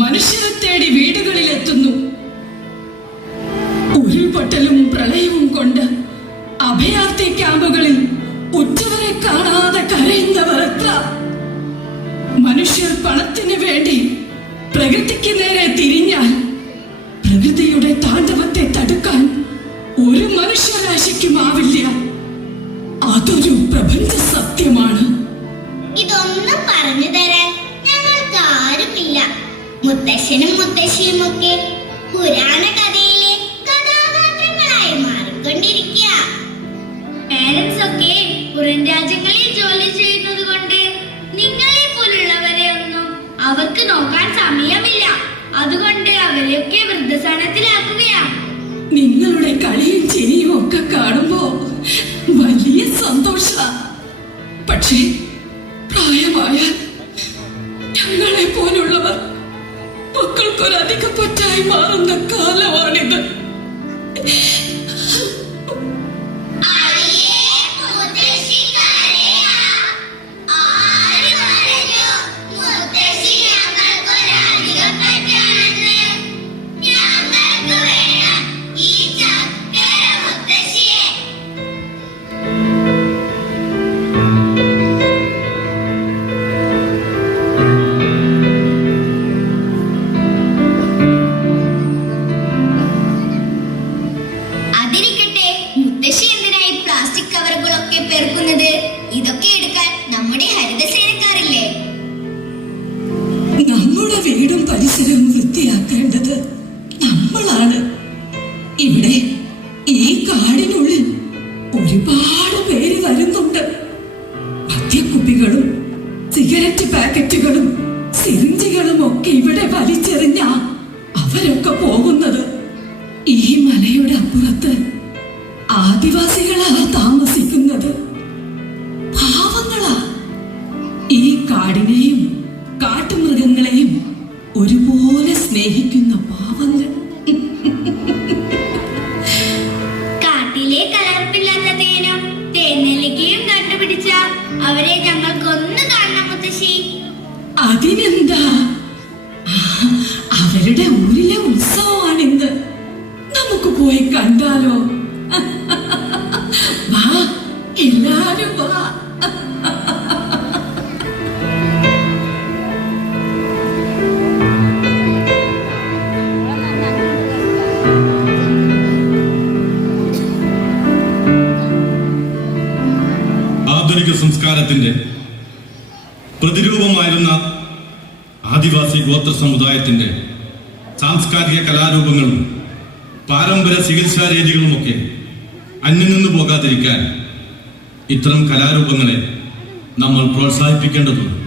മനുഷ്യരെ തേടി വീടുകളിലെത്തുന്നു. ഉരുൾപൊട്ടലും പ്രളയവും കൊണ്ട് അഭയാർത്ഥി ക്യാമ്പുകളിൽ ഉറ്റവരെ കാണാതെ കരയുന്നവർ എത്ര. മനുഷ്യർ പണത്തിന് വേണ്ടി പ്രകൃതിക്ക് നേരെ തിരിഞ്ഞാൽ പ്രകൃതിയുടെ താണ്ഡവത്തെ തടുക്കാൻ ഒരു മനുഷ്യരാശിക്കുമാവില്ല. അതൊരു പ്രപഞ്ച സത്യമാണ്. ഇതൊന്നും പറഞ്ഞു തരാൻ ഞങ്ങൾക്ക് ആരുമില്ല. മുത്തശ്ശനും മുത്തശ്ശിയും ഒക്കെ പുരാണ കഥയിലെ കഥാപാത്രങ്ങളായി മാറിക്കൊണ്ടിരിക്കുക. പാരന്റ്സ് ഒക്കെ പുറം രാജ്യങ്ങളിൽ ജോലി ചെയ്യുന്നത് കൊണ്ട് നിങ്ങളെ പോലുള്ളവരെ ഒന്നും അവർക്ക് നോക്കാൻ സമയമില്ല. അതുകൊണ്ട് അവരെയൊക്കെ വൃദ്ധസദനത്തിലാക്കുകയാ. നിങ്ങളുടെ കളിയും ചിരിയും ഒക്കെ കാണുമ്പോ വലിയ സന്തോഷ. പക്ഷേ പ്രായമായാൽ ഞങ്ങളെ പോലുള്ളവർ മക്കൾക്കൊരധിക പറ്റായി മാറുന്ന കാലമാണിത്. ഇതൊക്കെ എടുക്കാൻ നമ്മുടെ ഹരിതസേനക്കാരില്ലേ? നമ്മുടെ വീടും പരിസരവും വൃത്തിയാക്കേണ്ടത് നമ്മളാണ്. ഇവിടെ ഈ കാടിനുള്ളിൽ ഒരുപാട് പേര് വരുന്നുണ്ട്. മദ്യക്കുപ്പികളും സിഗരറ്റ് പാക്കറ്റുകളും സിറിഞ്ചുകളും ഒക്കെ ഇവിടെ വലിച്ചെറിഞ്ഞ അവരൊക്കെ പോകുന്നത്. ഈ മലയുടെ അപ്പുറത്ത് ആദിവാസികളാ താമസിക്കുന്നത്. പാവങ്ങളാ. ഈ കാടിനെയും കാട്ടുമൃഗങ്ങളെയും ഒരുപോലെ സ്നേഹിക്കുന്ന പാവങ്ങൾ. കാട്ടിലെ കലർപ്പില്ലാത്ത തേനും തേനെല്ലിക്കയും കണ്ടുപിടിച്ച അവരെ ഞങ്ങൾക്കൊന്ന് കാണണം മുത്തശ്ശി. അതിനെന്താ, അവരുടെ ഊരിലെ ഉത്സവമാണിന്ന്. നമുക്ക് പോയി കണ്ടാലോ? വാ, എല്ലാരും വാ. ആധുനിക സംസ്കാരത്തിന്റെ പ്രതിരൂപമായിരുന്ന ആദിവാസി ഗോത്ര സമുദായത്തിന്റെ സാംസ്കാരിക കലാരൂപങ്ങളും പാരമ്പര്യ ചികിത്സാ രീതികളുമൊക്കെ അന്യം നിന്ന് പോകാതിരിക്കാൻ ഇത്തരം കലാരൂപങ്ങളെ നമ്മൾ പ്രോത്സാഹിപ്പിക്കേണ്ടതുണ്ട്.